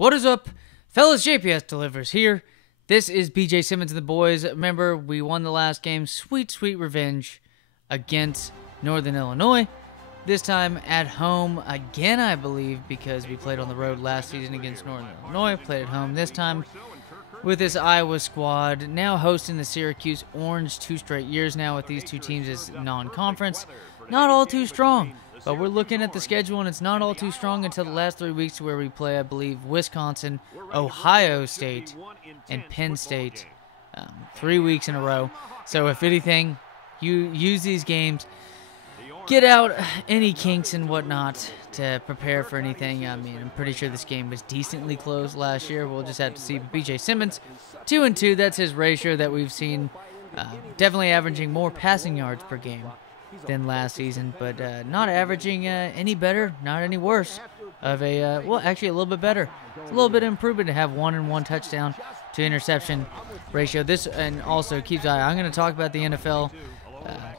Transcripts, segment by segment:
What is up, fellas? JPS delivers here. This is BJ Simmons and the boys. Remember, we won the last game. Sweet, sweet revenge against Northern Illinois. This time at home again, I believe, because we played on the road last season against Northern Illinois. Played at home this time with this Iowa squad. Now hosting the Syracuse Orange 2 straight years now with these two teams as non-conference. Not all too strong. But we're looking at the schedule, and it's not all too strong until the last 3 weeks where we play, I believe, Wisconsin, Ohio State, and Penn State 3 weeks in a row. So if anything, you use these games, get out any kinks and whatnot to prepare for anything. I mean, I'm pretty sure this game was decently close last year. We'll just have to see. BJ Simmons, 2-2, that's his ratio that we've seen. Definitely averaging more passing yards per game than last season, but not averaging any better, not any worse of a, well, actually a little bit better. It's a little bit of improvement to have 1 touchdown to interception ratio. This, and also keeps eye. I'm going to talk about the NFL,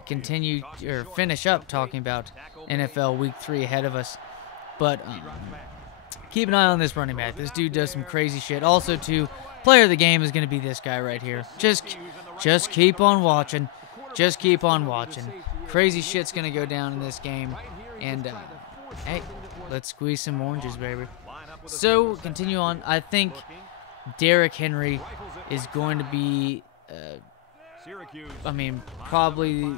continue or finish up talking about NFL Week 3 ahead of us, but keep an eye on this running back. This dude does some crazy shit. Also, too, player of the game is going to be this guy right here. Just keep on watching. Just keep on watching. Crazy shit's going to go down in this game. And, hey, let's squeeze some oranges, baby. So, continue on. I think Derrick Henry is going to be, I mean, probably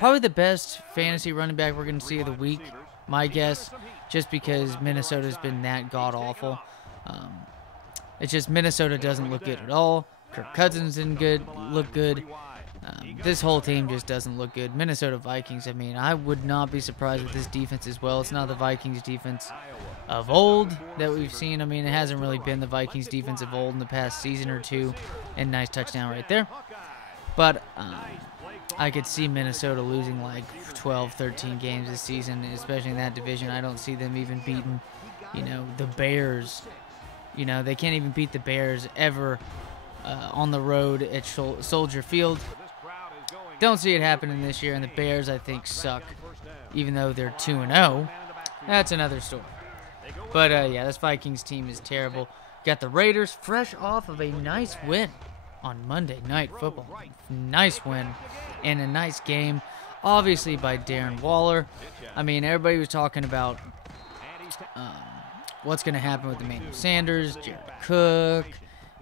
the best fantasy running back we're going to see of the week, my guess, just because Minnesota's been that god-awful. It's just Minnesota doesn't look good at all. Kirk Cousins didn't look good. This whole team just doesn't look good. Minnesota Vikings, I mean, I would not be surprised with this defense as well. It's not the Vikings defense of old that we've seen. I mean, it hasn't really been the Vikings defense of old in the past season or two. And nice touchdown right there. But I could see Minnesota losing like 12, 13 games this season, especially in that division. I don't see them even beating, the Bears. They can't even beat the Bears ever on the road at Soldier Field. Don't see it happening this year, and the Bears, I think, suck, even though they're 2-0. That's another story. But, yeah, this Vikings team is terrible. Got the Raiders fresh off of a nice win on Monday Night Football. Nice win and a nice game, obviously, by Darren Waller. I mean, everybody was talking about what's going to happen with Emmanuel Sanders, Jared Cook,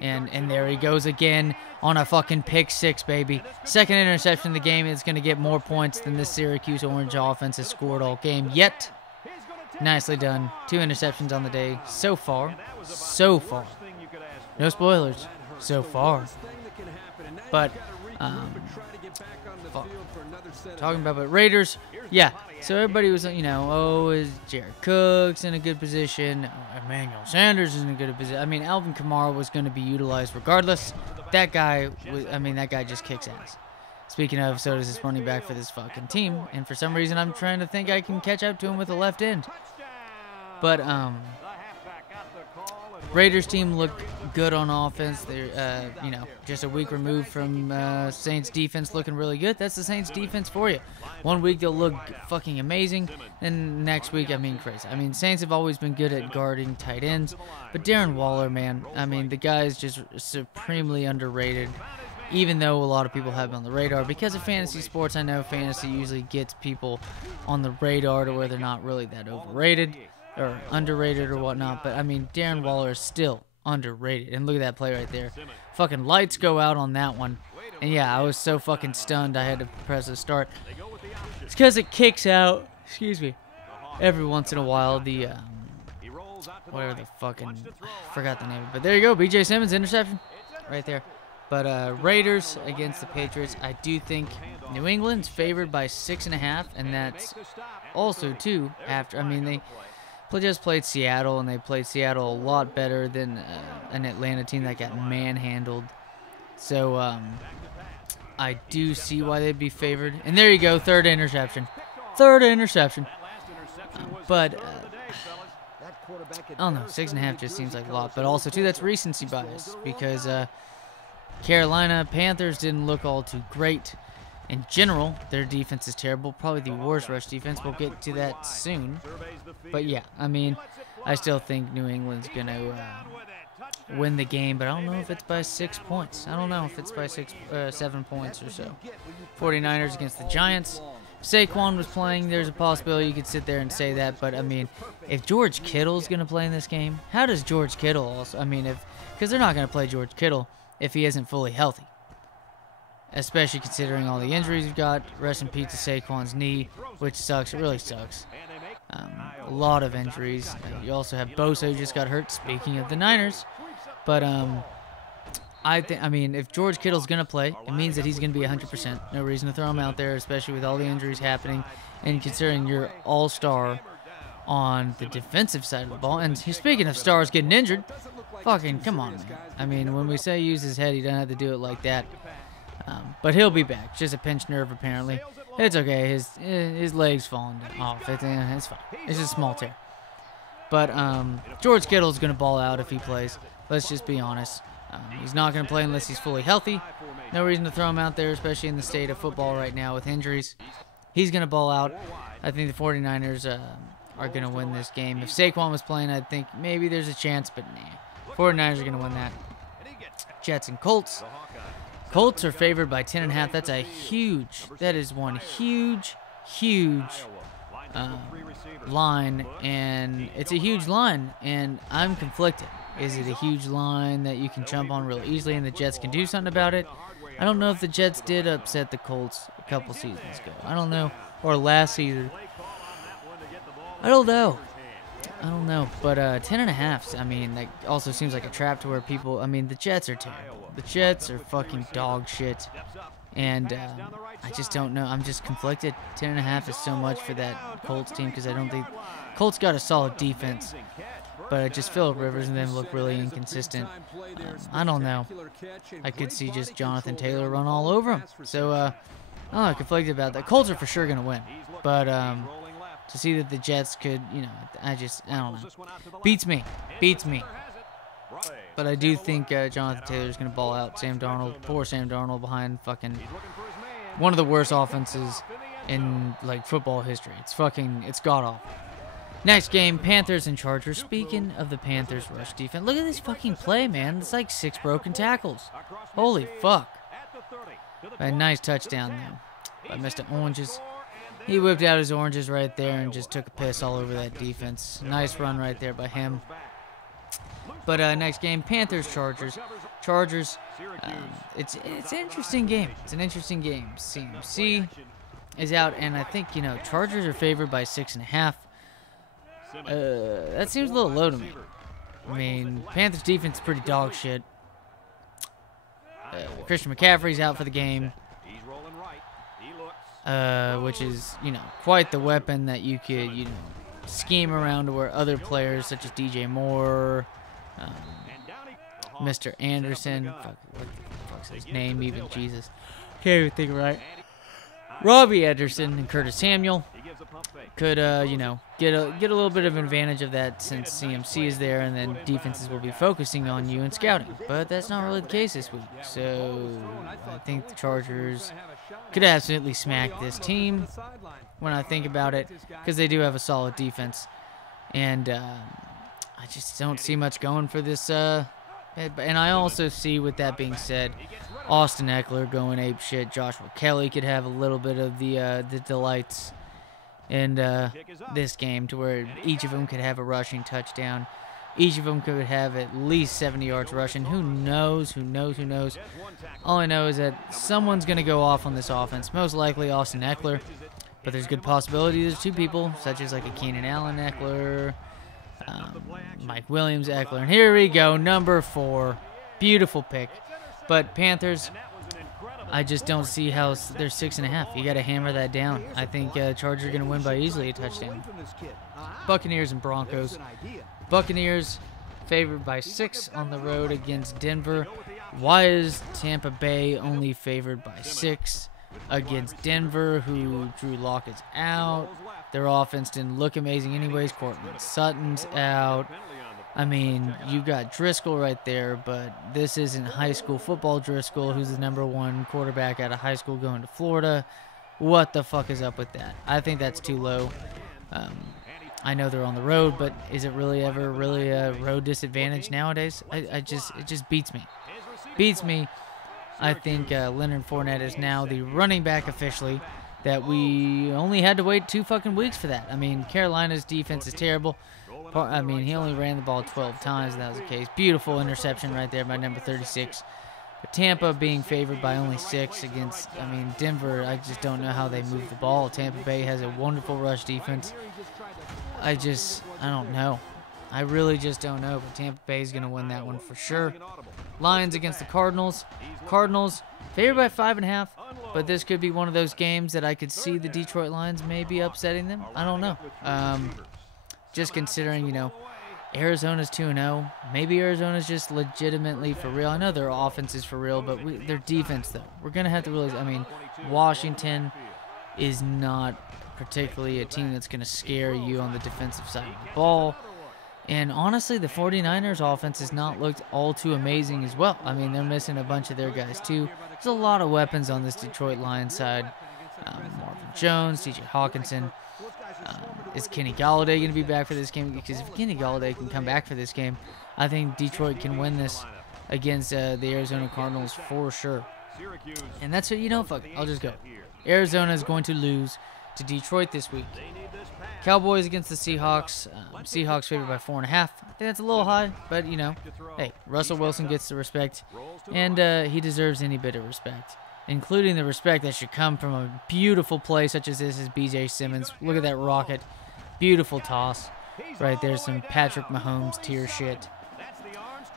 and there he goes again on a fucking pick six, baby. Second interception of the game. Is going to get more points than this Syracuse Orange offense has scored all game yet. Nicely done. 2 interceptions on the day so far. So far. No spoilers. So far. But, talking about Raiders, yeah. So everybody was, is Jared Cook's in a good position? Emmanuel Sanders is in a good position. I mean, Alvin Kamara was going to be utilized regardless. That guy just kicks ass. Speaking of, so does this running back for this fucking team. And for some reason, I'm trying to think I can catch up to him with the left end. But, Raiders team looked good on offense. They're, just a week removed from Saints defense looking really good. That's the Saints defense for you. 1 week they'll look fucking amazing, and next week, I mean, crazy. I mean, Saints have always been good at guarding tight ends, but Darren Waller, man, I mean, the guy is just supremely underrated, even though a lot of people have him on the radar. Because of fantasy sports, I know fantasy usually gets people on the radar to where they're not really that overrated or underrated or whatnot, but I mean, Darren Waller is still underrated. And look at that play right there. Fucking lights go out on that one. And yeah, I was so fucking stunned I had to press a start. It's because it kicks out, excuse me, every once in a while. The, whatever the fucking, forgot the name of it. But there you go, BJ Simmons, interception right there. But Raiders against the Patriots, I do think New England's favored by 6.5, and that's also, too, after, I mean, they just played Seattle, and they played Seattle a lot better than an Atlanta team that got manhandled. So, I do see why they'd be favored. And there you go, third interception. Third interception. But, I don't know, 6.5 just seems like a lot. But also, too, that's recency bias. Because Carolina Panthers didn't look all too great in general, their defense is terrible. Probably the worst rush defense. We'll get to that soon. But yeah, I mean, I still think New England's going to win the game, but I don't know if it's by 6 points. I don't know if it's by 7 points or so. 49ers against the Giants. If Saquon was playing, there's a possibility you could sit there and say that, but I mean, if George Kittle's going to play in this game, how does George Kittle also, I mean, because they're not going to play George Kittle if he isn't fully healthy. Especially considering all the injuries we've got. Rest in peace to Saquon's knee, which sucks. It really sucks. A lot of injuries. You also have Bosa, who just got hurt, speaking of the Niners. But I mean, if George Kittle's going to play, it means that he's going to be 100%. No reason to throw him out there, especially with all the injuries happening. And considering you're all-star on the defensive side of the ball. And speaking of stars getting injured, fucking come on, man. I mean, when we say use his head, he doesn't have to do it like that. But he'll be back. Just a pinched nerve, apparently. It's okay. His leg's falling off. It's fine. It's just a small tear. But George Kittle's going to ball out if he plays. Let's just be honest. He's not going to play unless he's fully healthy. No reason to throw him out there, especially in the state of football right now with injuries. He's going to ball out. I think the 49ers are going to win this game. If Saquon was playing, I think maybe there's a chance, but nah. 49ers are going to win that. Jets and Colts. Colts are favored by 10.5. That's a huge. That is one huge line, and it's a huge line, and I'm conflicted. Is it a huge line that you can jump on real easily, and the Jets can do something about it? I don't know if the Jets did upset the Colts a couple seasons ago. I don't know, or last season. I don't know. But 10.5. I mean, that also seems like a trap to where people. I mean, the Jets are terrible. The Jets are fucking dog shit, and I just don't know. I'm just conflicted. 10.5 is so much for that Colts team because I don't think Colts got a solid defense, but just Phillip Rivers and them look really inconsistent. I don't know. I could see just Jonathan Taylor run all over him. So I'm conflicted about that. Colts are for sure gonna win, but to see that the Jets could, you know, I don't know. Beats me. But I do think Jonathan Taylor's going to ball out. Sam Darnold, poor Sam Darnold behind fucking one of the worst offenses in, like, football history. It's god-awful. Next game, Panthers and Chargers. Speaking of the Panthers rush defense, look at this fucking play, man. It's like 6 broken tackles. Holy fuck. A nice touchdown there by Mr. Oranges. He whipped out his oranges right there and just took a piss all over that defense. Nice run right there by him. But next game, Panthers-Chargers. Chargers, it's an interesting game. It's an interesting game. CMC is out, and I think, you know, Chargers are favored by 6.5. That seems a little low to me. I mean, Panthers defense is pretty dog shit. Christian McCaffrey's out for the game. Which is, you know, quite the weapon that you could, you know, scheme around to where other players such as DJ Moore, Mr. Anderson, what the fuck's his name even, Jesus, can't even think right. Robbie Anderson and Curtis Samuel could, you know, get a little bit of an advantage of that since CMC is there, and then defenses will be focusing on you and scouting. But that's not really the case this week. So I think the Chargers could absolutely smack this team when I think about it, because they do have a solid defense, and I just don't see much going for this. And I also see, with that being said, Austin Eckler going ape shit. Joshua Kelly could have a little bit of the delights in this game, to where each of them could have a rushing touchdown. Each of them could have at least 70 yards rushing. Who knows? All I know is that someone's going to go off on this offense. Most likely Austin Eckler. But there's good possibility there's 2 people, such as like a Keenan Allen Eckler, Mike Williams Eckler. And here we go, number 4. Beautiful pick. But Panthers, I just don't see how they're 6.5. You got to hammer that down. I think Chargers are going to win by easily a touchdown. Buccaneers and Broncos. Buccaneers favored by 6 on the road against Denver. Why is Tampa Bay only favored by 6 against Denver, who Drew Lock is out? Their offense didn't look amazing anyways. Courtland Sutton's out. I mean, you got Driscoll right there, but this isn't high school football Driscoll, who's the #1 quarterback out of high school going to Florida. What the fuck is up with that? I think that's too low. I know they're on the road, but is it really ever really a road disadvantage nowadays? It just beats me. Beats me. I think Leonard Fournette is now the running back officially that we only had to wait 2 fucking weeks for that. I mean, Carolina's defense is terrible. I mean, he only ran the ball 12 times, and that was the case. Beautiful interception right there by number 36. But Tampa being favored by only 6 against, I mean, Denver, I just don't know how they move the ball. Tampa Bay has a wonderful rush defense. I don't know. I really just don't know, but Tampa Bay is going to win that one for sure. Lions against the Cardinals. Cardinals favored by 5.5, but this could be one of those games that I could see the Detroit Lions maybe upsetting them. I don't know. Just considering, you know, Arizona's 2-0. Maybe Arizona's just legitimately for real. I know their offense is for real, but their defense, though. We're going to have to realize, I mean, Washington is not particularly a team that's going to scare you on the defensive side of the ball. And honestly, the 49ers offense has not looked all too amazing as well. I mean, they're missing a bunch of their guys, too. There's a lot of weapons on this Detroit Lions side. Marvin Jones, TJ Hawkinson. Is Kenny Galladay going to be back for this game? Because if Kenny Galladay can come back for this game, I think Detroit can win this against the Arizona Cardinals for sure. And that's what, you know, fuck, I'll just go. Arizona is going to lose to Detroit this week. Cowboys against the Seahawks. Seahawks favored by 4.5. I think that's a little high, but, you know, hey, Russell Wilson gets the respect, and he deserves any bit of respect, including the respect that should come from a beautiful play such as this is BJ Simmons. Look at that rocket. Beautiful toss. Right there, some Patrick Mahomes tier shit.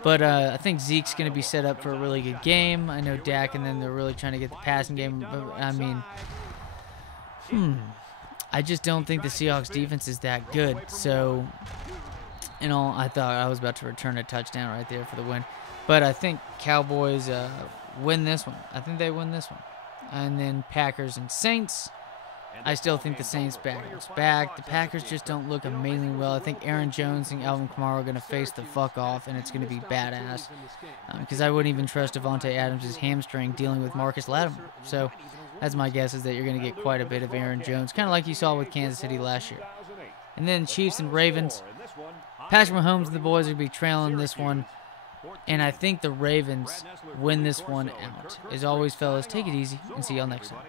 But I think Zeke's going to be set up for a really good game. I know Dak, and then they're really trying to get the passing game. But, I mean, I just don't think the Seahawks defense is that good. So, you know, I thought I was about to return a touchdown right there for the win. But I think Cowboys win this one. I think they win this one. And then Packers and Saints. I still think the Saints back. The Packers just don't look amazingly well. I think Aaron Jones and Alvin Kamara are going to face the fuck off, and it's going to be badass. Because I wouldn't even trust Devontae Adams' hamstring dealing with Marcus Lattimore. So that's my guess, is that you're going to get quite a bit of Aaron Jones, kind of like you saw with Kansas City last year. And then Chiefs and Ravens. Patrick Mahomes and the boys will be trailing this one. And I think the Ravens win this one out. As always, fellas, take it easy and see y'all next time.